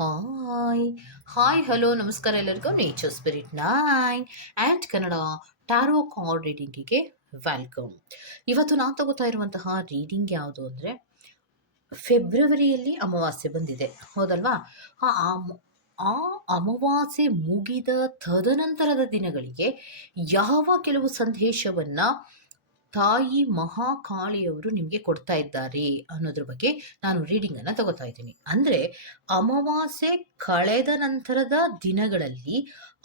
Hi hi hello ನಮಸ್ಕಾರ ಎಲ್ಲರಿಗೂ nature spirit nine and Kannada tarot card ರೀಡಿಂಗಿಗೆ welcome ಇವತ್ತು ನಾನು ತಗೋತಾ ಇರುವಂತಹ ರೀಡಿಂಗ್ ಯಾವುದು ಅಂದರೆ ಫೆಬ್ರವರಿಯಲ್ಲಿ ಅಮಾವಾಸ್ಯೆ ಬಂದಿದೆ. ಹೌದಲ್ವಾ? ಆ ಆ ಅಮಾವಾಸ್ಯೆ ಮುಗಿದ ತದನಂತರದ ದಿನಗಳಿಗೆ ಯಾವ ಕೆಲವು ಸಂದೇಶವನ್ನು ತಾಯಿ ಮಹಾಕಾಳಿಯವರು ನಿಮಗೆ ಕೊಡ್ತಾ ಇದ್ದಾರೆ ಅನ್ನೋದ್ರ ಬಗ್ಗೆ ನಾನು ರೀಡಿಂಗನ್ನು ತಗೋತಾ ಇದ್ದೀನಿ. ಅಂದರೆ ಅಮಾವಾಸ್ಯೆ ಕಳೆದ ನಂತರದ ದಿನಗಳಲ್ಲಿ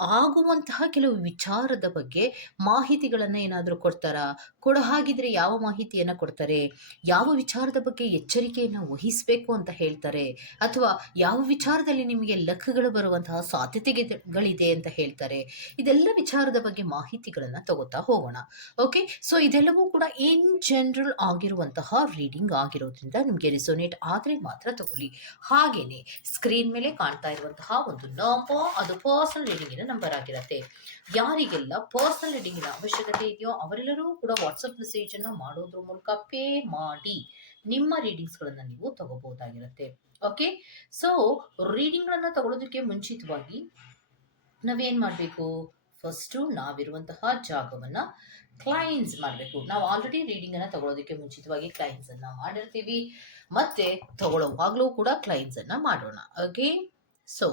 ಆಗುವಂತಹ ಕೆಲವು ವಿಚಾರದ ಬಗ್ಗೆ ಮಾಹಿತಿಗಳನ್ನು ಏನಾದರೂ ಕೊಡ್ತಾರಾ? ಕೊಡ, ಹಾಗಿದ್ರೆ ಯಾವ ಮಾಹಿತಿಯನ್ನು ಕೊಡ್ತಾರೆ? ಯಾವ ವಿಚಾರದ ಬಗ್ಗೆ ಎಚ್ಚರಿಕೆಯನ್ನು ವಹಿಸಬೇಕು ಅಂತ ಹೇಳ್ತಾರೆ? ಅಥವಾ ಯಾವ ವಿಚಾರದಲ್ಲಿ ನಿಮಗೆ ಲಕ್ಗಳು ಬರುವಂತಹ ಸಾಧ್ಯತೆಗಳಿದೆ ಅಂತ ಹೇಳ್ತಾರೆ? ಇದೆಲ್ಲ ವಿಚಾರದ ಬಗ್ಗೆ ಮಾಹಿತಿಗಳನ್ನು ತಗೋತಾ ಹೋಗೋಣ. ಓಕೆ? ಸೊ, ಇದೆಲ್ಲವೂ ಕೂಡ ಇನ್ ಜನರಲ್ ಆಗಿರುವಂತಹ ರೀಡಿಂಗ್ ಆಗಿರೋದ್ರಿಂದ ನಿಮಗೆ ರೆಸೋನೇಟ್ ಆದರೆ ಮಾತ್ರ ತಗೊಳ್ಳಿ. ಹಾಗೇನೆ, ಸ್ಕ್ರೀನ್ ಮೇಲೆ ಕಾಣ್ತಾ ಇರುವಂತಹ ಒಂದು ನಂಬರ್ ಅದು ಪರ್ಸನಲ್ ರೀಡಿಂಗಿನ ನಂಬರ್ ಆಗಿರತ್ತೆ. ಯಾರಿಗೆಲ್ಲ ಪರ್ಸನಲ್ ರೀಡಿಂಗಿನ ಅವಶ್ಯಕತೆ ಇದೆಯೋ ಅವರೆಲ್ಲರೂ ಕೂಡ ವಾಟ್ಸಪ್ ಮೆಸೇಜ್ ಅನ್ನು ಮಾಡೋದ್ರ ಮೂಲಕ ಪೇ ಮಾಡಿ ನಿಮ್ಮ ರೀಡಿಂಗ್ಸ್ಗಳನ್ನು ನೀವು ತಗೋಬಹುದಾಗಿರುತ್ತೆ. ಓಕೆ ಸೊ ರೀಡಿಂಗ್ಗಳನ್ನು ತಗೊಳ್ಳೋದಕ್ಕೆ ಮುಂಚಿತವಾಗಿ ನಾವೇನ್ ಮಾಡಬೇಕು? ಫಸ್ಟು ನಾವಿರುವಂತಹ ಜಾಗವನ್ನ ಕ್ಲೈನ್ಸ್ ಮಾಡಬೇಕು. ನಾವು ಆಲ್ರೆಡಿ ರೀಡಿಂಗ್ ಅನ್ನ ತಗೊಳೋದಕ್ಕೆ ಮುಂಚಿತವಾಗಿ ಕ್ಲೈನ್ಸನ್ನು ಮಾಡಿರ್ತೀವಿ. ಮತ್ತೆ ತಗೊಳ್ಳೋವಾಗಲೂ ಕೂಡ ಕ್ಲೈನ್ಸನ್ನು ಮಾಡೋಣ. Okay so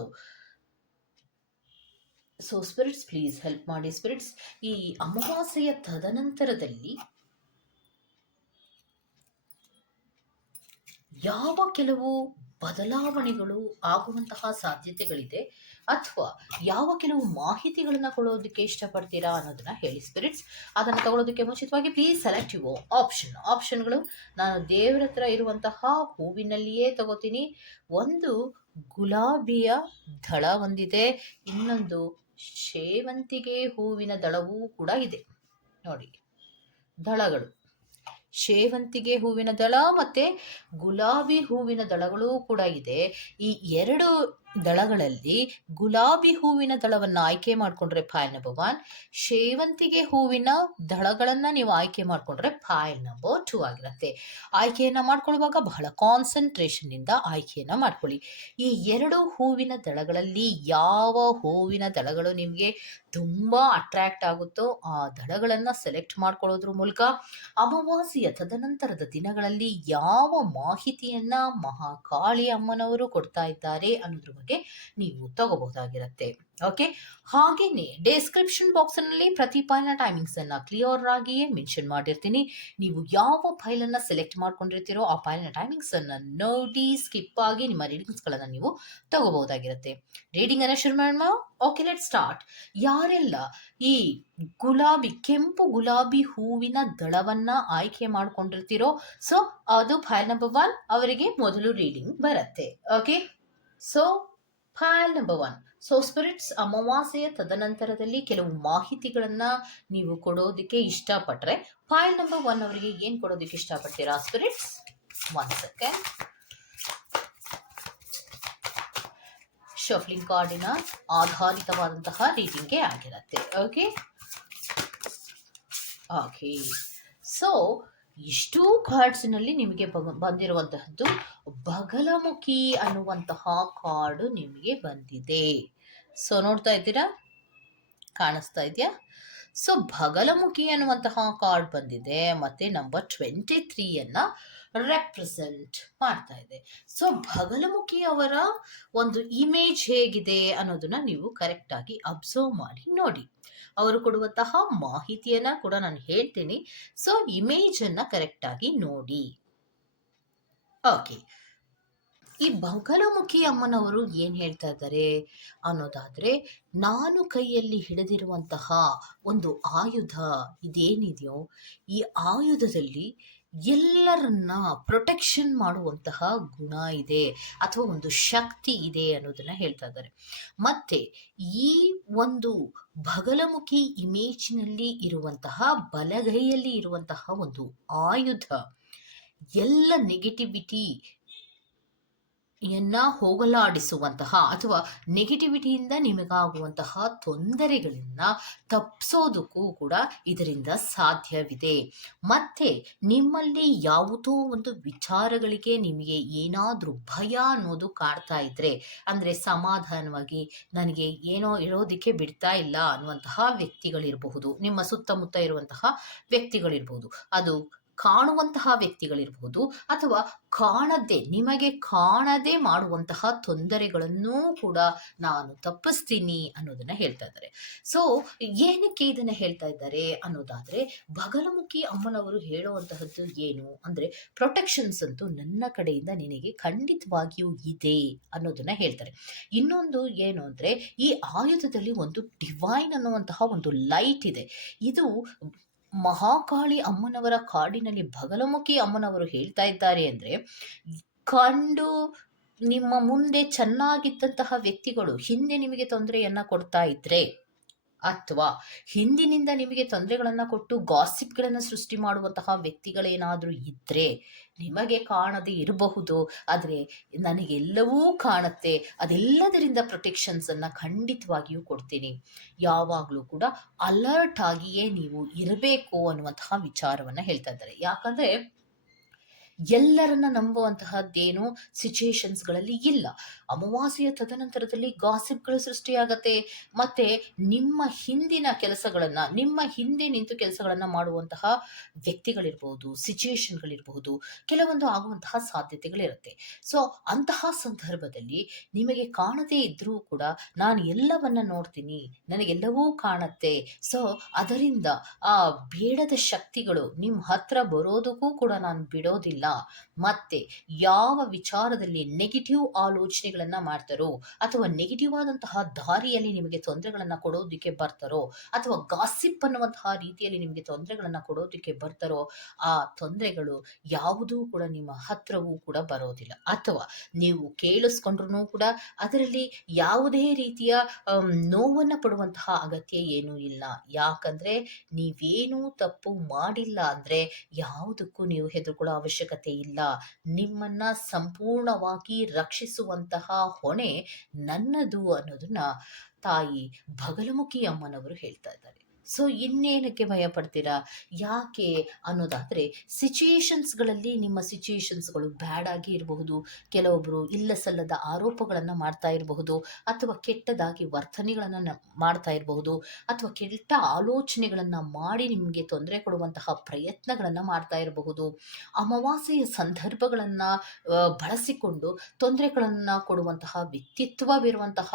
so spirits please help ಮಾಡಿ. ಸ್ಪಿರಿಟ್ಸ್ ಈ ಅಮಾವಾಸ್ಯೆಯ ತದನಂತರದಲ್ಲಿ ಯಾವ ಕೆಲವು ಬದಲಾವಣೆಗಳು ಆಗುವಂತಹ ಸಾಧ್ಯತೆಗಳಿದೆ ಅಥವಾ ಯಾವ ಕೆಲವು ಮಾಹಿತಿಗಳನ್ನು ಕೊಡೋದಕ್ಕೆ ಇಷ್ಟಪಡ್ತೀರಾ ಅನ್ನೋದನ್ನ ಹೇಳಿ. ಸ್ಪಿರಿಟ್ಸ್ ಅದನ್ನು ತಗೊಳ್ಳೋದಕ್ಕೆ ಮುಂಚಿತವಾಗಿ ಪ್ಲೀಸ್ ಸೆಲೆಕ್ಟ್ ಯುವ ಆಪ್ಷನ್ ಆಪ್ಷನ್ಗಳು ನಾನು ದೇವರ ಹತ್ರ ಇರುವಂತಹ ಹೂವಿನಲ್ಲಿಯೇ ತಗೋತೀನಿ. ಒಂದು ಗುಲಾಬಿಯ ದಳ ಹೊಂದಿದೆ ಇನ್ನೊಂದು ಸೇವಂತಿಗೆ ಹೂವಿನ ದಳವೂ ಕೂಡ ಇದೆ. ನೋಡಿ, ದಳಗಳು. ಸೇವಂತಿಗೆ ಹೂವಿನ ದಳ ಮತ್ತೆ ಗುಲಾಬಿ ಹೂವಿನ ದಳಗಳು ಕೂಡ ಇದೆ. ಈ ಎರಡು ದಳಗಳಲ್ಲಿ ಗುಲಾಬಿ ಹೂವಿನ ದಳವನ್ನು ಆಯ್ಕೆ ಮಾಡಿಕೊಂಡ್ರೆ ಫೈಲ್ ನಂಬರ್ ಒನ್ ಸೇವಂತಿಗೆ ಹೂವಿನ ದಳಗಳನ್ನು ನೀವು ಆಯ್ಕೆ ಮಾಡಿಕೊಂಡ್ರೆ ಫೈಲ್ ನಂಬರ್ ಟೂ ಆಗಿರುತ್ತೆ. ಆಯ್ಕೆಯನ್ನು ಮಾಡ್ಕೊಳ್ಳುವಾಗ ಬಹಳ ಕಾನ್ಸಂಟ್ರೇಷನ್ನಿಂದ ಆಯ್ಕೆಯನ್ನು ಮಾಡ್ಕೊಳ್ಳಿ. ಈ ಎರಡು ಹೂವಿನ ದಳಗಳಲ್ಲಿ ಯಾವ ಹೂವಿನ ದಳಗಳು ನಿಮಗೆ ತುಂಬ ಅಟ್ರ್ಯಾಕ್ಟ್ ಆಗುತ್ತೋ, ಆ ದಳಗಳನ್ನು ಸೆಲೆಕ್ಟ್ ಮಾಡ್ಕೊಳ್ಳೋದ್ರ ಮೂಲಕ ಅಮಾವಾಸ್ಯೆಯ ತದನಂತರದ ದಿನಗಳಲ್ಲಿ ಯಾವ ಮಾಹಿತಿಯನ್ನ ಮಹಾಕಾಳಿ ಅಮ್ಮನವರು ಕೊಡ್ತಾ ಇದ್ದಾರೆ ಅನ್ನೋದ್ರ ಬಗ್ಗೆ ನೀವು ತಗೋಬಹುದಾಗಿರುತ್ತೆ. ಓಕೆ ಹಾಗೆಯೇ ಡಿಸ್ಕ್ರಿಪ್ಷನ್ ಬಾಕ್ಸ್ನಲ್ಲಿ ಪ್ರತಿ ಫೈಲ್ನ ಟೈಮಿಂಗ್ಸ್ ಅನ್ನ ಕ್ಲಿಯರ್ ಆಗಿಯೇ ಮೆನ್ಷನ್ ಮಾಡಿರ್ತೀನಿ. ನೀವು ಯಾವ ಫೈಲ್ ಅನ್ನ ಸೆಲೆಕ್ಟ್ ಮಾಡ್ಕೊಂಡಿರ್ತೀರೋ ಆ ಫೈಲ್ನ ಟೈಮಿಂಗ್ಸ್ ಅನ್ನ ನೋಡಿ ಸ್ಕಿಪ್ ಆಗಿ ನಿಮ್ಮ ರೀಡಿಂಗ್ಸ್ ಗಳನ್ನ ನೀವು ತಗೋಬಹುದಾಗಿರುತ್ತೆ. ರೀಡಿಂಗ್ ಅನ್ನ ಶುರು ಮಾಡೋಣ. ಓಕೆ ಲೆಟ್ ಸ್ಟಾರ್ಟ್ ಯಾರೆಲ್ಲ ಈ ಗುಲಾಬಿ, ಕೆಂಪು ಗುಲಾಬಿ ಹೂವಿನ ದಳವನ್ನ ಆಯ್ಕೆ ಮಾಡ್ಕೊಂಡಿರ್ತೀರೋ ಸೊ ಅದು ಫೈಲ್ ನಂಬರ್ ಒನ್ ಅವರಿಗೆ ಮೊದಲು ರೀಡಿಂಗ್ ಬರುತ್ತೆ. Okay so file number one so spirits ಅಮಾವಾಸ್ಯೆಯ ತದನಂತರದಲ್ಲಿ ಕೆಲವು ಮಾಹಿತಿಗಳನ್ನ ನೀವು ಕೊಡೋದಕ್ಕೆ ಇಷ್ಟಪಟ್ರೆ ಫೈಲ್ ನಂಬರ್ ಒನ್ ಅವರಿಗೆ ಏನ್ ಕೊಡೋದಕ್ಕೆ ಇಷ್ಟಪಡ್ತೀರಾ? ಸ್ಪಿರಿಟ್ಸ್ ಒನ್ ಸೆಕೆಂಡ್ ಶಫ್ಲಿಂಗ್ ಕಾರ್ಡಿನ ಆಧಾರಿತವಾದಂತಹ ರೀಡಿಂಗ್ಗೆ ಆಗಿರುತ್ತೆ ಓಕೆ ಓಕೆ ಸೊ ಇಷ್ಟು ಕಾರ್ಡ್ಸ್ನಲ್ಲಿ ನಿಮಗೆ ಬಂದಿರುವಂತಹದ್ದು ಬಗಲಮುಖಿ ಅನ್ನುವಂತಹ ಕಾರ್ಡು ನಿಮಗೆ ಬಂದಿದೆ. ಸೊ ನೋಡ್ತಾ ಇದ್ದೀರಾ? ಕಾಣಿಸ್ತಾ ಇದೆಯಾ? ಸೊ ಬಗಲಮುಖಿ ಅನ್ನುವಂತಹ ಕಾರ್ಡ್ ಬಂದಿದೆ. ಮತ್ತೆ ನಂಬರ್ ಟ್ವೆಂಟಿ ತ್ರೀಯನ್ನ ರೆಪ್ರೆಸೆಂಟ್ ಮಾಡ್ತಾ ಇದೆ. ಸೊ ಬಗಲಮುಖಿ ಅವರ ಒಂದು ಇಮೇಜ್ ಹೇಗಿದೆ ಅನ್ನೋದನ್ನ ನೀವು ಕರೆಕ್ಟ್ ಆಗಿ ಅಬ್ಸರ್ವ್ ಮಾಡಿ ನೋಡಿ. ಅವರು ಕೊಡುವಂತಹ ಮಾಹಿತಿಯನ್ನ ಕೂಡ ನಾನು ಹೇಳ್ತೀನಿ. ಸೊ ಇಮೇಜ್ ಅನ್ನ ಕರೆಕ್ಟ್ ಆಗಿ ನೋಡಿ. ಓಕೆ. ಈ ಬಗಲಮುಖಿ ಅಮ್ಮನವರು ಏನು ಹೇಳ್ತಾ ಇದ್ದಾರೆ ಅನ್ನೋದಾದ್ರೆ, ನಾನು ಕೈಯಲ್ಲಿ ಹಿಡಿದಿರುವಂತಹ ಒಂದು ಆಯುಧ ಇದೇನಿದೆಯೋ, ಈ ಆಯುಧದಲ್ಲಿ ಎಲ್ಲರನ್ನ ಪ್ರೊಟೆಕ್ಷನ್ ಮಾಡುವಂತಹ ಗುಣ ಇದೆ ಅಥವಾ ಒಂದು ಶಕ್ತಿ ಇದೆ ಅನ್ನೋದನ್ನ ಹೇಳ್ತಾ ಇದ್ದಾರೆ. ಮತ್ತೆ ಈ ಒಂದು ಬಗಲಮುಖಿ ಇಮೇಜ್ನಲ್ಲಿ ಇರುವಂತಹ ಬಲಗೈಯಲ್ಲಿ ಇರುವಂತಹ ಒಂದು ಆಯುಧ ಎಲ್ಲ ನೆಗೆಟಿವಿಟಿ ಯನ್ನ ಹೋಗಲಾಡಿಸುವಂತಹ ಅಥವಾ ನೆಗೆಟಿವಿಟಿಯಿಂದ ನಿಮಗಾಗುವಂತಹ ತೊಂದರೆಗಳನ್ನ ತಪ್ಪಿಸೋದಕ್ಕೂ ಕೂಡ ಇದರಿಂದ ಸಾಧ್ಯವಿದೆ. ಮತ್ತೆ ನಿಮ್ಮಲ್ಲಿ ಯಾವುದೋ ಒಂದು ವಿಚಾರಗಳಿಗೆ ನಿಮಗೆ ಏನಾದರೂ ಭಯ ಅನ್ನೋದು ಕಾಡ್ತಾ ಇದ್ರೆ, ಅಂದ್ರೆ ಸಮಾಧಾನವಾಗಿ ನನಗೆ ಏನೋ ಇರೋದಕ್ಕೆ ಬಿಡ್ತಾ ಇಲ್ಲ ಅನ್ನುವಂತಹ ವ್ಯಕ್ತಿಗಳಿರಬಹುದು, ನಿಮ್ಮ ಸುತ್ತಮುತ್ತ ಇರುವಂತಹ ವ್ಯಕ್ತಿಗಳಿರಬಹುದು. ಅದು ಕಾಣುವಂತಹ ವ್ಯಕ್ತಿಗಳಿರಬಹುದು ಅಥವಾ ಕಾಣದೆ, ನಿಮಗೆ ಕಾಣದೆ ಮಾಡುವಂತಹ ತೊಂದರೆಗಳನ್ನೂ ಕೂಡ ನಾನು ತಪ್ಪಿಸ್ತೀನಿ ಅನ್ನೋದನ್ನ ಹೇಳ್ತಾ ಇದ್ದಾರೆ. ಸೊ ಏನಕ್ಕೆ ಇದನ್ನ ಹೇಳ್ತಾ ಇದ್ದಾರೆ ಅನ್ನೋದಾದ್ರೆ, ಬಗಲಮುಖಿ ಅಮ್ಮನವರು ಹೇಳುವಂತಹದ್ದು ಏನು ಅಂದ್ರೆ ಪ್ರೊಟೆಕ್ಷನ್ಸ್ ಅಂತೂ ನನ್ನ ಕಡೆಯಿಂದ ನಿನಗೆ ಖಂಡಿತವಾಗಿಯೂ ಇದೆ ಅನ್ನೋದನ್ನ ಹೇಳ್ತಾರೆ. ಇನ್ನೊಂದು ಏನು ಅಂದ್ರೆ, ಈ ಆಯುಧದಲ್ಲಿ ಒಂದು ಡಿವೈನ್ ಅನ್ನುವಂತಹ ಒಂದು ಲೈಟ್ ಇದೆ. ಇದು ಮಹಾಕಾಳಿ ಅಮ್ಮನವರ ಕಾಡಿನಲ್ಲಿ ಬಗಲಮುಖಿ ಅಮ್ಮನವರು ಹೇಳ್ತಾ ಇದ್ದಾರೆ ಅಂದ್ರೆ, ಕಂಡು ನಿಮ್ಮ ಮುಂದೆ ಚೆನ್ನಾಗಿದ್ದಂತಹ ವ್ಯಕ್ತಿಗಳು ಹಿಂದೆ ನಿಮಗೆ ತೊಂದರೆಯನ್ನ ಕೊಡ್ತಾ ಇದ್ರೆ ಅಥವಾ ಹಿಂದಿನಿಂದ ನಿಮಗೆ ತೊಂದರೆಗಳನ್ನು ಕೊಟ್ಟು ಗಾಸಿಪ್ಗಳನ್ನು ಸೃಷ್ಟಿ ಮಾಡುವಂತಹ ವ್ಯಕ್ತಿಗಳೇನಾದರೂ ಇದ್ದರೆ ನಿಮಗೆ ಕಾಣದೇ ಇರಬಹುದು. ಆದರೆ ನನಗೆಲ್ಲವೂ ಕಾಣುತ್ತೆ. ಅದೆಲ್ಲದರಿಂದ ಪ್ರೊಟೆಕ್ಷನ್ಸ್ ಅನ್ನ ಖಂಡಿತವಾಗಿಯೂ ಕೊಡ್ತೀನಿ. ಯಾವಾಗಲೂ ಕೂಡ ಅಲರ್ಟ್ ಆಗಿಯೇ ನೀವು ಇರಬೇಕು ಅನ್ನುವಂತಹ ವಿಚಾರವನ್ನು ಹೇಳ್ತಾ ಇದ್ದಾರೆ. ಯಾಕಂದ್ರೆ ಎಲ್ಲರನ್ನ ನಂಬುವಂತಹದ್ದೇನು ಸಿಚುಯೇಷನ್ಸ್ಗಳಲ್ಲಿ ಇಲ್ಲ. ಅಮಾವಾಸ್ಯೆಯ ತದನಂತರದಲ್ಲಿ ಗಾಸಿಪ್ಗಳು ಸೃಷ್ಟಿಯಾಗತ್ತೆ. ಮತ್ತೆ ನಿಮ್ಮ ಹಿಂದಿನ ಕೆಲಸಗಳನ್ನ, ನಿಮ್ಮ ಹಿಂದೆ ನಿಂತು ಕೆಲಸಗಳನ್ನ ಮಾಡುವಂತಹ ವ್ಯಕ್ತಿಗಳಿರ್ಬಹುದು ಸಿಚುಯೇಷನ್ಗಳಿರಬಹುದು ಕೆಲವೊಂದು ಆಗುವಂತಹ ಸಾಧ್ಯತೆಗಳಿರುತ್ತೆ. ಸೊ ಅಂತಹ ಸಂದರ್ಭದಲ್ಲಿ ನಿಮಗೆ ಕಾಣದೇ ಇದ್ರೂ ಕೂಡ ನಾನು ಎಲ್ಲವನ್ನ ನೋಡ್ತೀನಿ, ನನಗೆಲ್ಲವೂ ಕಾಣತ್ತೆ. ಸೊ ಅದರಿಂದ ಆ ಬೇಡದ ಶಕ್ತಿಗಳು ನಿಮ್ಮ ಹತ್ರ ಬರೋದಕ್ಕೂ ಕೂಡ ನಾನು ಬಿಡೋದಿಲ್ಲ. ಮತ್ತೆ ಯಾವ ವಿಚಾರದಲ್ಲಿ ನೆಗೆಟಿವ್ ಆಲೋಚನೆಗಳನ್ನ ಮಾಡ್ತಾರೋ ಅಥವಾ ನೆಗೆಟಿವ್ ಆದಂತಹ ದಾರಿಯಲ್ಲಿ ನಿಮಗೆ ತೊಂದರೆಗಳನ್ನ ಕೊಡೋದಕ್ಕೆ ಬರ್ತಾರೋ ಅಥವಾ ಗಾಸಿಪ್ ಅನ್ನುವಂತಹ ರೀತಿಯಲ್ಲಿ ನಿಮಗೆ ತೊಂದರೆಗಳನ್ನ ಕೊಡೋದಕ್ಕೆ ಬರ್ತಾರೋ ಆ ತೊಂದರೆಗಳು ಯಾವುದೂ ಕೂಡ ನಿಮ್ಮ ಹತ್ರವೂ ಕೂಡ ಬರೋದಿಲ್ಲ. ಅಥವಾ ನೀವು ಕೇಳಿಸ್ಕೊಂಡ್ರೂ ಕೂಡ ಅದರಲ್ಲಿ ಯಾವುದೇ ರೀತಿಯ ನೋವನ್ನು ಪಡುವಂತಹ ಅಗತ್ಯ ಏನೂ ಇಲ್ಲ. ಯಾಕಂದ್ರೆ ನೀವೇನೂ ತಪ್ಪು ಮಾಡಿಲ್ಲ ಅಂದ್ರೆ ಯಾವುದಕ್ಕೂ ನೀವು ಹೆದರ್ಕೊಳ್ಳೋ ಅವಶ್ಯಕತೆ ಇಲ್ಲ. ನಿಮ್ಮನ್ನ ಸಂಪೂರ್ಣವಾಗಿ ರಕ್ಷಿಸುವಂತಹ ಹೊಣೆ ನನ್ನದು ಅನ್ನೋದನ್ನ ತಾಯಿ ಭಗಲಮುಖಿ ಅಮ್ಮನವರು ಹೇಳ್ತಾ ಇದ್ದಾರೆ. ಸೊ ಇನ್ನೇನಕ್ಕೆ ಭಯ ಪಡ್ತೀರಾ ಯಾಕೆ ಅನ್ನೋದಾದ್ರೆ ಸಿಚುಯೇಷನ್ಸ್ಗಳಲ್ಲಿ ನಿಮ್ಮ ಸಿಚುಯೇಷನ್ಸ್ಗಳು ಬ್ಯಾಡ್ ಆಗಿ ಇರಬಹುದು. ಕೆಲವೊಬ್ಬರು ಇಲ್ಲ ಸಲ್ಲದ ಆರೋಪಗಳನ್ನು ಮಾಡ್ತಾ ಇರಬಹುದು. ಅಥವಾ ಕೆಟ್ಟದಾಗಿ ವರ್ತನೆಗಳನ್ನು ಮಾಡ್ತಾ ಇರಬಹುದು. ಅಥವಾ ಕೆಟ್ಟ ಆಲೋಚನೆಗಳನ್ನು ಮಾಡಿ ನಿಮಗೆ ತೊಂದರೆ ಕೊಡುವಂತಹ ಪ್ರಯತ್ನಗಳನ್ನು ಮಾಡ್ತಾ ಇರಬಹುದು. ಅಮಾವಾಸ್ಯೆಯ ಸಂದರ್ಭಗಳನ್ನು ಬಳಸಿಕೊಂಡು ತೊಂದರೆಗಳನ್ನು ಕೊಡುವಂತಹ ವ್ಯಕ್ತಿತ್ವವಿರುವಂತಹ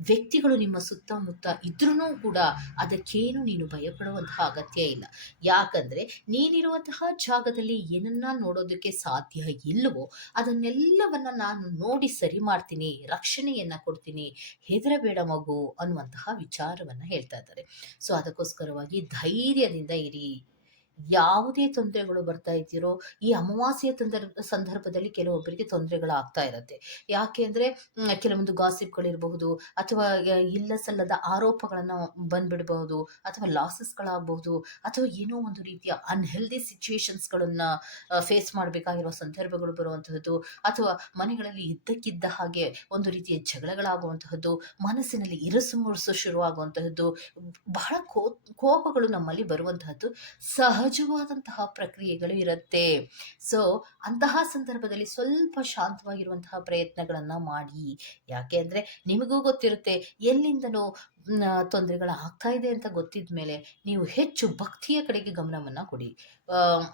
ವ್ಯಕ್ತಿಗಳು ನಿಮ್ಮ ಸುತ್ತಮುತ್ತ ಇದ್ರೂ ಕೂಡ ಅದಕ್ಕೇನು ನೀನು ಭಯಪಡುವಂತಹ ಅಗತ್ಯ ಇಲ್ಲ. ಯಾಕಂದ್ರೆ ನೀನಿರುವಂತಹ ಜಾಗದಲ್ಲಿ ಏನನ್ನ ನೋಡೋದಕ್ಕೆ ಸಾಧ್ಯ ಇಲ್ಲವೋ ಅದನ್ನೆಲ್ಲವನ್ನ ನಾನು ನೋಡಿ ಸರಿ ಮಾಡ್ತೀನಿ, ರಕ್ಷಣೆಯನ್ನ ಕೊಡ್ತೀನಿ, ಹೆದರಬೇಡ ಮಗು ಅನ್ನುವಂತಹ ವಿಚಾರವನ್ನ ಹೇಳ್ತಾ ಇದ್ದಾರೆ. ಸೊ ಅದಕ್ಕೋಸ್ಕರವಾಗಿ ಧೈರ್ಯದಿಂದ ಇರಿ. ಯಾವುದೇ ತೊಂದರೆಗಳು ಬರ್ತಾ ಇದ್ದೀರೋ, ಈ ಅಮಾವಾಸ್ಯ ಸಂದರ್ಭ ಸಂದರ್ಭದಲ್ಲಿ ಕೆಲವೊಬ್ಬರಿಗೆ ತೊಂದರೆಗಳು ಆಗ್ತಾ ಇರುತ್ತೆ. ಯಾಕೆ ಅಂದ್ರೆ ಕೆಲವೊಂದು ಗಾಸಿಪ್ಗಳಿರಬಹುದು ಅಥವಾ ಇಲ್ಲ ಸಲ್ಲದ ಆರೋಪಗಳನ್ನು ಬಂದ್ಬಿಡಬಹುದು, ಅಥವಾ ಲಾಸಸ್ಗಳಾಗಬಹುದು ಅಥವಾ ಏನೋ ಒಂದು ರೀತಿಯ ಅನ್ಹೆಲ್ದಿ ಸಿಚುವೇಶನ್ಸ್ಗಳನ್ನ ಫೇಸ್ ಮಾಡಬೇಕಾಗಿರೋ ಸಂದರ್ಭಗಳು ಬರುವಂತಹದ್ದು, ಅಥವಾ ಮನೆಗಳಲ್ಲಿ ಇದ್ದಕ್ಕಿದ್ದ ಹಾಗೆ ಒಂದು ರೀತಿಯ ಜಗಳಗಳಾಗುವಂತಹದ್ದು, ಮನಸ್ಸಿನಲ್ಲಿ ಇರಸು ಮುರುಸು ಶುರುವಾಗುವಂತಹದ್ದು, ಬಹಳ ಕೋಪಗಳು ನಮ್ಮಲ್ಲಿ ಬರುವಂತಹದ್ದು ಸಹಜವಾದಂತಹ ಪ್ರಕ್ರಿಯೆಗಳು ಇರುತ್ತೆ. ಸೊ ಅಂತಹ ಸಂದರ್ಭದಲ್ಲಿ ಸ್ವಲ್ಪ ಶಾಂತವಾಗಿರುವಂತಹ ಪ್ರಯತ್ನಗಳನ್ನ ಮಾಡಿ. ಯಾಕೆ ಅಂದ್ರೆ ನಿಮಗೂ ಗೊತ್ತಿರುತ್ತೆ, ಎಲ್ಲಿಂದನೂ ತೊಂದರೆಗಳು ಆಗ್ತಾ ಇದೆ ಅಂತ ಗೊತ್ತಿದ್ಮೇಲೆ ನೀವು ಹೆಚ್ಚು ಭಕ್ತಿಯ ಕಡೆಗೆ ಗಮನವನ್ನ ಕೊಡಿ.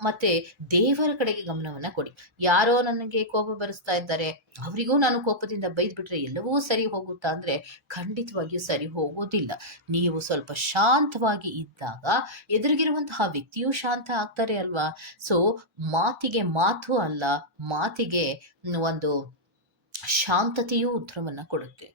ಮತ್ತೆ ದೇವರ ಕಡೆಗೆ ಗಮನವನ್ನ ಕೊಡಿ. ಯಾರೋ ನನಗೆ ಕೋಪ ಬರೆಸ್ತಾ ಇದ್ದಾರೆ, ಅವರಿಗೂ ನಾನು ಕೋಪದಿಂದ ಬೈದ್ಬಿಟ್ರೆ ಎಲ್ಲವೂ ಸರಿ ಹೋಗುತ್ತಾ ಅಂದ್ರೆ ಖಂಡಿತವಾಗಿಯೂ ಸರಿ ಹೋಗೋದಿಲ್ಲ. ನೀವು ಸ್ವಲ್ಪ ಶಾಂತವಾಗಿ ಇದ್ದಾಗ ಎದುರಿಗಿರುವಂತಹ ವ್ಯಕ್ತಿಯೂ ಶಾಂತ ಆಗ್ತಾರೆ ಅಲ್ವಾ? ಸೊ ಮಾತಿಗೆ ಮಾತು ಅಲ್ಲ, ಮಾತಿಗೆ ಒಂದು ಶಾಂತತೆಯೂ ಉತ್ತರವನ್ನ ಕೊಡುತ್ತೆ.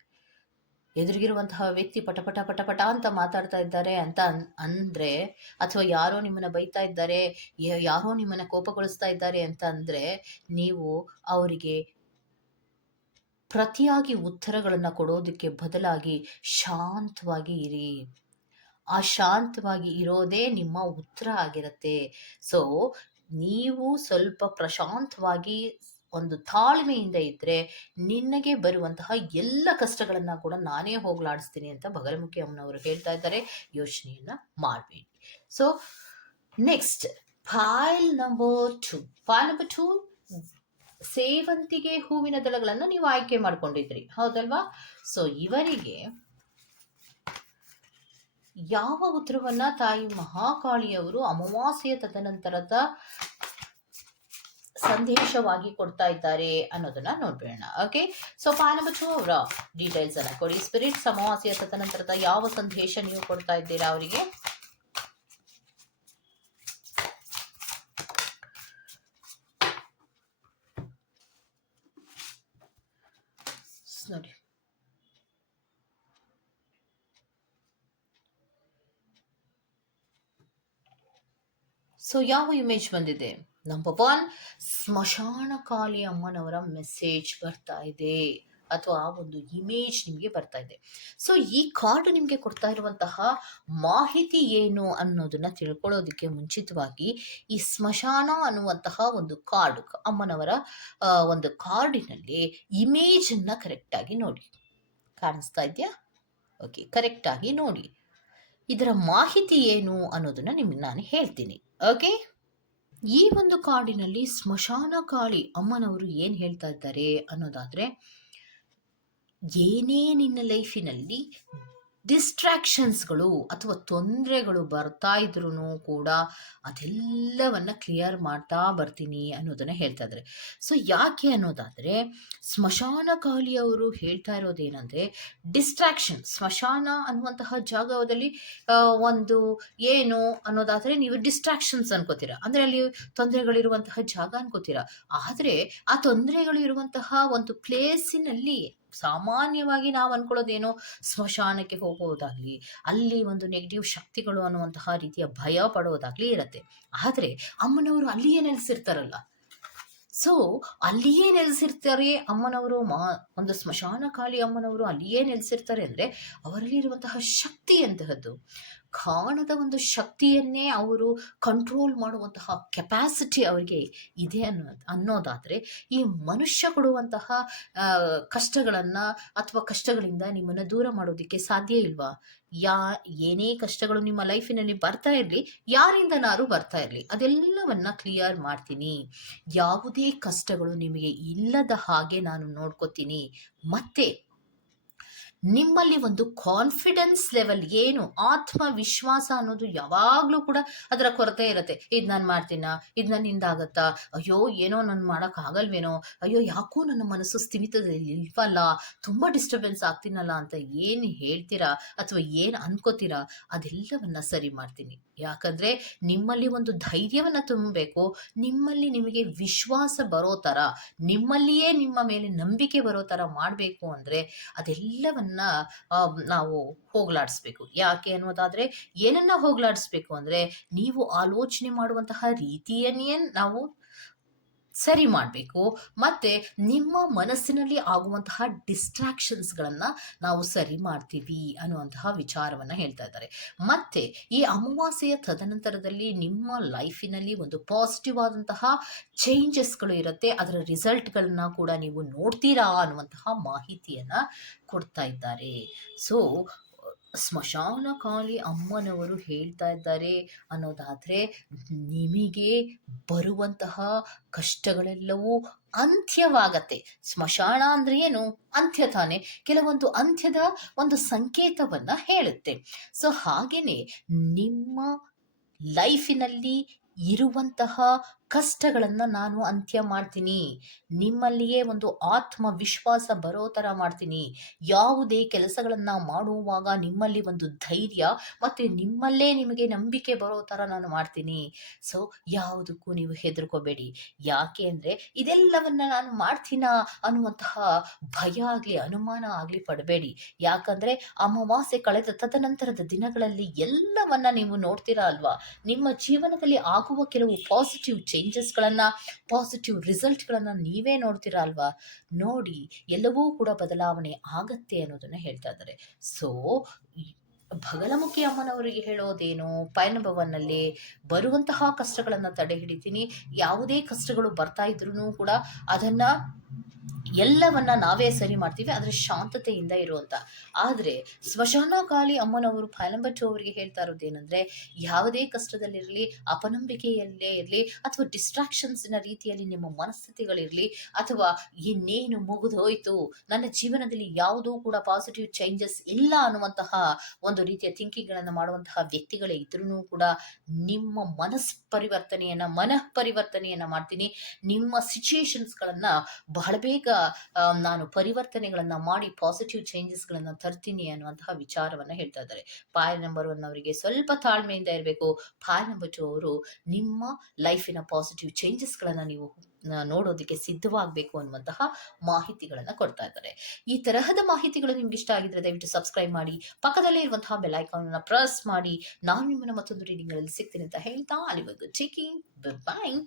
ಎದುರಿಗಿರುವಂತಹ ವ್ಯಕ್ತಿ ಪಟಪಟ ಪಟಪಟ ಪಟ ಪಟ ಅಂತ ಮಾತಾಡ್ತಾ ಇದ್ದಾರೆ ಅಂತ ಅಂದ್ರೆ, ಅಥವಾ ಯಾರೋ ನಿಮ್ಮನ್ನ ಬೈತಾ ಇದ್ದಾರೆ ಯಾರೋ ನಿಮ್ಮನ್ನ ಕೋಪಗೊಳಿಸ್ತಾ ಇದ್ದಾರೆ ಅಂತ ಅಂದ್ರೆ, ನೀವು ಅವರಿಗೆ ಪ್ರತಿಯಾಗಿ ಉತ್ತರಗಳನ್ನ ಕೊಡೋದಕ್ಕೆ ಬದಲಾಗಿ ಶಾಂತವಾಗಿ ಇರಿ. ಆ ಶಾಂತವಾಗಿ ಇರೋದೇ ನಿಮ್ಮ ಉತ್ತರ ಆಗಿರುತ್ತೆ. ಸೊ ನೀವು ಸ್ವಲ್ಪ ಪ್ರಶಾಂತವಾಗಿ ಒಂದು ತಾಳ್ಮೆಯಿಂದ ಇದ್ದರೆ ನಿನಗೆ ಬರುವಂತಹ ಎಲ್ಲ ಕಷ್ಟಗಳನ್ನು ಕೂಡ ನಾನೇ ಹೋಗಲಾಡಿಸ್ತೀನಿ ಅಂತ ಬಗಲಮುಖಿ ಅಮ್ಮನವರು ಹೇಳ್ತಾ ಇದ್ದಾರೆ. ಯೋಚನೆಯನ್ನು ಮಾಡಬೇಡಿ. So next file number two file number two ಸೇವಂತಿಗೆ ಹೂವಿನ ದಳಗಳನ್ನು ನೀವು ಆಯ್ಕೆ ಮಾಡ್ಕೊಂಡಿದ್ರಿ. ಹೌದಲ್ವಾ? ಸೊ ಇವರಿಗೆ ಯಾವ ಉತ್ತರವನ್ನ ತಾಯಿ ಮಹಾಕಾಳಿಯವರು ಅಮಾವಾಸ್ಯೆಯ ತದನಂತರದ ಸಂದೇಶವಾಗಿ ಕೊಡ್ತಾ ಇದ್ದಾರೆ ಅನ್ನೋದನ್ನ ನೋಡ್ಬೇಡ ಓಕೆ ಸೊ ಪಾನಬಚು ಅವರ ಡೀಟೇಲ್ಸ್ ಅನ್ನ ಕೊಡಿ. ಸ್ಪಿರಿಟ್ ಸಮವಾಸಿಯ ತದನಂತರದ ಯಾವ ಸಂದೇಶ ನೀವು ಕೊಡ್ತಾ ಇದ್ದೀರಾ ಅವರಿಗೆ? ನೋಡಿ. ಸೊ ಯಾವ ಇಮೇಜ್ ಬಂದಿದೆ? ನಂಬರ್ ಒನ್ ಸ್ಮಶಾನ ಕಾಳಿ ಅಮ್ಮನವರ ಮೆಸೇಜ್ ಬರ್ತಾ ಇದೆ. ಅಥವಾ ಆ ಒಂದು ಇಮೇಜ್ ನಿಮಗೆ ಬರ್ತಾ ಇದೆ. ಸೊ ಈ ಕಾರ್ಡ್ ನಿಮಗೆ ಕೊಡ್ತಾ ಇರುವಂತಹ ಮಾಹಿತಿ ಏನು ಅನ್ನೋದನ್ನ ತಿಳ್ಕೊಳ್ಳೋದಕ್ಕೆ ಮುಂಚಿತವಾಗಿ ಈ ಸ್ಮಶಾನ ಅನ್ನುವಂತಹ ಒಂದು ಕಾರ್ಡ್ ಅಮ್ಮನವರ ಒಂದು ಕಾರ್ಡಿನಲ್ಲಿ ಇಮೇಜನ್ನು ಕರೆಕ್ಟಾಗಿ ನೋಡಿ. ಕಾಣಿಸ್ತಾ ಇದೆಯಾ? ಓಕೆ ಕರೆಕ್ಟಾಗಿ ನೋಡಿ. ಇದರ ಮಾಹಿತಿ ಏನು ಅನ್ನೋದನ್ನ ನಿಮಗೆ ನಾನು ಹೇಳ್ತೀನಿ. ಓಕೆ ಈ ಒಂದು ಕಾಡಿನಲ್ಲಿ ಸ್ಮಶಾನ ಕಾಳಿ ಅಮ್ಮನವರು ಏನು ಹೇಳ್ತಾ ಇದ್ದಾರೆ ಅನ್ನೋದಾದ್ರೆ ಏನೇ ನಿನ್ನ ಲೈಫಿನಲ್ಲಿ ಡಿಸ್ಟ್ರಾಕ್ಷನ್ಸ್ಗಳು ಅಥವಾ ತೊಂದರೆಗಳು ಬರ್ತಾ ಇದ್ರೂ ಕೂಡ ಅದೆಲ್ಲವನ್ನ ಕ್ಲಿಯರ್ ಮಾಡ್ತಾ ಬರ್ತೀನಿ ಅನ್ನೋದನ್ನ ಹೇಳ್ತಾ ಇದ್ದಾರೆ ಸೊ ಯಾಕೆ ಅನ್ನೋದಾದ್ರೆ, ಸ್ಮಶಾನ ಅವರು ಹೇಳ್ತಾ ಇರೋದೇನಂದ್ರೆ ಡಿಸ್ಟ್ರಾಕ್ಷನ್ ಸ್ಮಶಾನ ಅನ್ನುವಂತಹ ಜಾಗದಲ್ಲಿ ಒಂದು ಏನು ಅನ್ನೋದಾದ್ರೆ ನೀವು ಡಿಸ್ಟ್ರಾಕ್ಷನ್ಸ್ ಅನ್ಕೋತೀರಾ. ಅಂದ್ರೆ ಅಲ್ಲಿ ತೊಂದರೆಗಳಿರುವಂತಹ ಜಾಗ ಅನ್ಕೋತೀರಾ. ಆದ್ರೆ ಆ ತೊಂದರೆಗಳು ಇರುವಂತಹ ಒಂದು ಪ್ಲೇಸಿನಲ್ಲಿ ಸಾಮಾನ್ಯವಾಗಿ ನಾವು ಅನ್ಕೊಳ್ಳೋದೇನೋ ಸ್ಮಶಾನಕ್ಕೆ ಹೋಗೋದಾಗ್ಲಿ, ಅಲ್ಲಿ ಒಂದು ನೆಗೆಟಿವ್ ಶಕ್ತಿಗಳು ಅನ್ನುವಂತಹ ರೀತಿಯ ಭಯ ಪಡೋದಾಗ್ಲಿ ಇರತ್ತೆ. ಆದ್ರೆ ಅಮ್ಮನವರು ಅಲ್ಲಿಯೇ ನೆಲೆಸಿರ್ತಾರಲ್ಲ. ಸೊ ಅಲ್ಲಿಯೇ ನೆಲೆಸಿರ್ತಾರೆ ಅಮ್ಮನವರು, ಮಾ, ಒಂದು ಸ್ಮಶಾನ ಕಾಳಿ ಅಮ್ಮನವರು ಅಲ್ಲಿಯೇ ನೆಲೆಸಿರ್ತಾರೆ ಅಂದ್ರೆ ಅವರಲ್ಲಿರುವಂತಹ ಶಕ್ತಿ ಅಂತಹದ್ದು ಕಾಣದ ಒಂದು ಶಕ್ತಿಯನ್ನೇ ಅವರು ಕಂಟ್ರೋಲ್ ಮಾಡುವಂತಹ ಕೆಪಾಸಿಟಿ ಅವರಿಗೆ ಇದೆ ಅನ್ನೋ, ಅನ್ನೋದಾದರೆ ಈ ಮನುಷ್ಯ ಕೊಡುವಂತಹ ಕಷ್ಟಗಳನ್ನು ಅಥವಾ ಕಷ್ಟಗಳಿಂದ ನಿಮ್ಮನ್ನ ದೂರ ಮಾಡೋದಕ್ಕೆ ಸಾಧ್ಯ ಇಲ್ವಾ? ಯಾ, ಏನೇ ಕಷ್ಟಗಳು ನಿಮ್ಮ ಲೈಫಿನಲ್ಲಿ ಬರ್ತಾ ಇರಲಿ ಯಾರಿಂದನಾರು ಬರ್ತಾ ಇರಲಿ, ಅದೆಲ್ಲವನ್ನ ಕ್ಲಿಯರ್ ಮಾಡ್ತೀನಿ. ಯಾವುದೇ ಕಷ್ಟಗಳು ನಿಮಗೆ ಇಲ್ಲದ ಹಾಗೆ ನಾನು ನೋಡ್ಕೋತೀನಿ. ಮತ್ತೆ ನಿಮ್ಮಲ್ಲಿ ಒಂದು ಕಾನ್ಫಿಡೆನ್ಸ್ ಲೆವೆಲ್ ಏನು? ಆತ್ಮವಿಶ್ವಾಸ ಅನ್ನೋದು ಯಾವಾಗಲೂ ಕೂಡ ಅದರ ಕೊರತೆ ಇರುತ್ತೆ. ಇದು ನಾನು ಮಾಡ್ತೀನಾ? ಇದು ನನ್ನಿಂದ ಆಗತ್ತಾ? ಅಯ್ಯೋ, ಏನೋ ನಾನು ಮಾಡೋಕ್ಕಾಗಲ್ವೇನೋ ಅಯ್ಯೋ, ಯಾಕೋ ನನ್ನ ಮನಸ್ಸು ಸ್ಥಿಮಿತದಲ್ಲಿ ಇಲ್ವಲ್ಲ? ತುಂಬ ಡಿಸ್ಟರ್ಬೆನ್ಸ್ ಆಗ್ತೀನಲ್ಲ ಅಂತ ಏನು ಹೇಳ್ತೀರಾ? ಅಥವಾ ಏನು ಅನ್ಕೋತೀರಾ? ಅದೆಲ್ಲವನ್ನ ಸರಿ ಮಾಡ್ತೀನಿ. ಯಾಕಂದ್ರೆ ನಿಮ್ಮಲ್ಲಿ ಒಂದು ಧೈರ್ಯವನ್ನ ತುಂಬಬೇಕು. ನಿಮ್ಮಲ್ಲಿ ನಿಮಗೆ ವಿಶ್ವಾಸ ಬರೋ ಥರ ನಿಮ್ಮಲ್ಲಿಯೇ ನಿಮ್ಮ ಮೇಲೆ ನಂಬಿಕೆ ಬರೋ ಥರ ಮಾಡಬೇಕು ಅಂದರೆ ಅದೆಲ್ಲವನ್ನ ಆ, ನಾವು ಹೋಗ್ಲಾಡಿಸ್ಬೇಕು. ಯಾಕೆ ಅನ್ನೋದಾದ್ರೆ ಏನನ್ನ ಹೋಗ್ಲಾಡಿಸ್ಬೇಕು ಅಂದ್ರೆ ನೀವು ಆಲೋಚನೆ ಮಾಡುವಂತಹ ರೀತಿಯನ್ನೇ ನಾವು ಸರಿ ಮಾಡಬೇಕು. ಮತ್ತೆ ನಿಮ್ಮ ಮನಸ್ಸಿನಲ್ಲಿ ಆಗುವಂತಹ ಡಿಸ್ಟ್ರಾಕ್ಷನ್ಸ್ಗಳನ್ನು ನಾವು ಸರಿ ಮಾಡ್ತೀವಿ ಅನ್ನುವಂತಹ ವಿಚಾರವನ್ನು ಹೇಳ್ತಾ ಇದ್ದಾರೆ. ಮತ್ತೆ ಈ ಅಮಾವಾಸ್ಯೆಯ ತದನಂತರದಲ್ಲಿ ನಿಮ್ಮ ಲೈಫಿನಲ್ಲಿ ಒಂದು ಪಾಸಿಟಿವ್ ಆದಂತಹ ಚೇಂಜಸ್ಗಳು ಇರುತ್ತೆ. ಅದರ ರಿಸಲ್ಟ್ಗಳನ್ನ ಕೂಡ ನೀವು ನೋಡ್ತೀರಾ ಅನ್ನುವಂತಹ ಮಾಹಿತಿಯನ್ನು ಕೊಡ್ತಾ ಇದ್ದಾರೆ. ಸೊ ಸ್ಮಶಾನ ಕಾಲಿ ಅಮ್ಮನವರು ಹೇಳ್ತಾ ಇದ್ದಾರೆ ಅನ್ನೋದಾದ್ರೆ, ನಿಮಗೆ ಬರುವಂತಹ ಕಷ್ಟಗಳೆಲ್ಲವೂ ಅಂತ್ಯವಾಗತ್ತೆ. ಸ್ಮಶಾನ ಅಂದ್ರೆ ಏನು? ಅಂತ್ಯ ತಾನೆ. ಕೆಲವೊಂದು ಅಂತ್ಯದ ಒಂದು ಸಂಕೇತವನ್ನ ಹೇಳುತ್ತೆ. ಸೊ, ಹಾಗೇನೆ ನಿಮ್ಮ ಲೈಫಿನಲ್ಲಿ ಇರುವಂತಹ ಕಷ್ಟಗಳನ್ನು ನಾನು ಅಂತ್ಯ ಮಾಡ್ತೀನಿ. ನಿಮ್ಮಲ್ಲಿಯೇ ಒಂದು ಆತ್ಮವಿಶ್ವಾಸ ಬರೋ ಥರ ಮಾಡ್ತೀನಿ. ಯಾವುದೇ ಕೆಲಸಗಳನ್ನು ಮಾಡುವಾಗ ನಿಮ್ಮಲ್ಲಿ ಒಂದು ಧೈರ್ಯ ಮತ್ತು ನಿಮ್ಮಲ್ಲೇ ನಿಮಗೆ ನಂಬಿಕೆ ಬರೋ ಥರ ನಾನು ಮಾಡ್ತೀನಿ. ಸೊ ಯಾವುದಕ್ಕೂ ನೀವು ಹೆದರ್ಕೋಬೇಡಿ. ಯಾಕೆ ಅಂದರೆ ಇದೆಲ್ಲವನ್ನ ನಾನು ಮಾಡ್ತೀನ ಅನ್ನುವಂತಹ ಭಯ ಆಗಲಿ, ಅನುಮಾನ ಆಗಲಿ ಪಡಬೇಡಿ. ಯಾಕಂದರೆ ಅಮಾವಾಸ್ಯೆ ಕಳೆದ ತದನಂತರದ ದಿನಗಳಲ್ಲಿ ಎಲ್ಲವನ್ನ ನೀವು ನೋಡ್ತೀರಾ ಅಲ್ವಾ? ನಿಮ್ಮ ಜೀವನದಲ್ಲಿ ಆಗುವ ಕೆಲವು ಪಾಸಿಟಿವ್ ಚೇಂಜಸ್ಗಳನ್ನು ಪಾಸಿಟಿವ್ ರಿಸಲ್ಟ್ಗಳನ್ನು ನೀವೇ ನೋಡ್ತೀರಾ ಅಲ್ವಾ? ನೋಡಿ, ಎಲ್ಲವೂ ಕೂಡ ಬದಲಾವಣೆ ಆಗತ್ತೆ ಅನ್ನೋದನ್ನು ಹೇಳ್ತಾ ಇದ್ದಾರೆ. ಸೊ ಭಗಲಮುಖಿ ಅಮ್ಮನವರಿಗೆ ಹೇಳೋದೇನು? ಪಯಣಭವನಲ್ಲಿ ಬರುವಂತಹ ಕಷ್ಟಗಳನ್ನು ತಡೆ ಹಿಡಿತೀನಿ ಯಾವುದೇ ಕಷ್ಟಗಳು ಬರ್ತಾ ಇದ್ರೂ ಕೂಡ ಅದನ್ನ ಎಲ್ಲವನ್ನ ನಾವೇ ಸರಿ ಮಾಡ್ತೀವಿ, ಆದರೆ ಶಾಂತತೆಯಿಂದ ಇರುವಂತ. ಆದರೆ ಸ್ಮಶಾನಕಾಲಿ ಅಮ್ಮನವರು ಫೈಲಂಬಟ್ಟು ಅವರಿಗೆ ಹೇಳ್ತಾ ಇರೋದೇನೆಂದ್ರೆ ಯಾವುದೇ ಕಷ್ಟದಲ್ಲಿರಲಿ, ಅಪನಂಬಿಕೆಯಲ್ಲೇ ಇರಲಿ, ಅಥವಾ ಡಿಸ್ಟ್ರಾಕ್ಷನ್ಸ್ನ ರೀತಿಯಲ್ಲಿ ನಿಮ್ಮ ಮನಸ್ಥಿತಿಗಳಿರಲಿ, ಅಥವಾ ಇನ್ನೇನು ಮುಗಿದೋಯ್ತು, ನನ್ನ ಜೀವನದಲ್ಲಿ ಯಾವುದೂ ಕೂಡ ಪಾಸಿಟಿವ್ ಚೇಂಜಸ್ ಇಲ್ಲ ಅನ್ನುವಂತಹ ಒಂದು ರೀತಿಯ ಥಿಂಕಿಂಗ್ಗಳನ್ನು ಮಾಡುವಂತಹ ವ್ಯಕ್ತಿಗಳೇ ಇದ್ರೂ ಕೂಡ ನಿಮ್ಮ ಮನಸ್ ಪರಿವರ್ತನೆಯನ್ನ ಮನಃ ಪರಿವರ್ತನೆಯನ್ನ ಮಾಡ್ತೀನಿ. ನಿಮ್ಮ ಸಿಚುಯೇಷನ್ಸ್ಗಳನ್ನ ಬಹಳ ಬೇಗ ನಾನು ಪರಿವರ್ತನೆಗಳನ್ನ ಮಾಡಿ ಪಾಸಿಟಿವ್ ಚೇಂಜಸ್ಗಳನ್ನ ತರ್ತೀನಿ ಅನ್ನುವಂತಹ ವಿಚಾರವನ್ನ ಹೇಳ್ತಾ ಇದ್ದಾರೆ. ಪಾಯ ನಂಬರ್ ಒನ್ ಅವರಿಗೆ ಸ್ವಲ್ಪ ತಾಳ್ಮೆಯಿಂದ ಇರಬೇಕು. ಪಾಯ ನಂಬರ್ ಟು ಅವರು ನಿಮ್ಮ ಲೈಫಿನ ಪಾಸಿಟಿವ್ ಚೇಂಜಸ್ಗಳನ್ನ ನೀವು ನೋಡೋದಕ್ಕೆ ಸಿದ್ಧವಾಗಬೇಕು ಅನ್ನುವಂತಹ ಮಾಹಿತಿಗಳನ್ನು ಕೊಡ್ತಾ ಇದ್ದಾರೆ. ಈ ತರಹದ ಮಾಹಿತಿಗಳು ನಿಮ್ಗೆ ಇಷ್ಟ ಆಗಿದ್ರೆ ದಯವಿಟ್ಟು ಸಬ್ಸ್ಕ್ರೈಬ್ ಮಾಡಿ, ಪಕ್ಕದಲ್ಲೇ ಇರುವಂತಹ ಬೆಲ್ ಐಕಾನ್ ಪ್ರೆಸ್ ಮಾಡಿ, ನಾನು ನಿಮ್ಮನ್ನ ಮತ್ತೊಂದು ರೀಡಿಂಗ್ಗಳಲ್ಲಿ ಸಿಗ್ತೀನಿ ಅಂತ ಹೇಳ್ತಾ, ಅಲ್ಲಿವರೆಗೂ ಟೇಕಿಂಗ್ ಬಾಯ್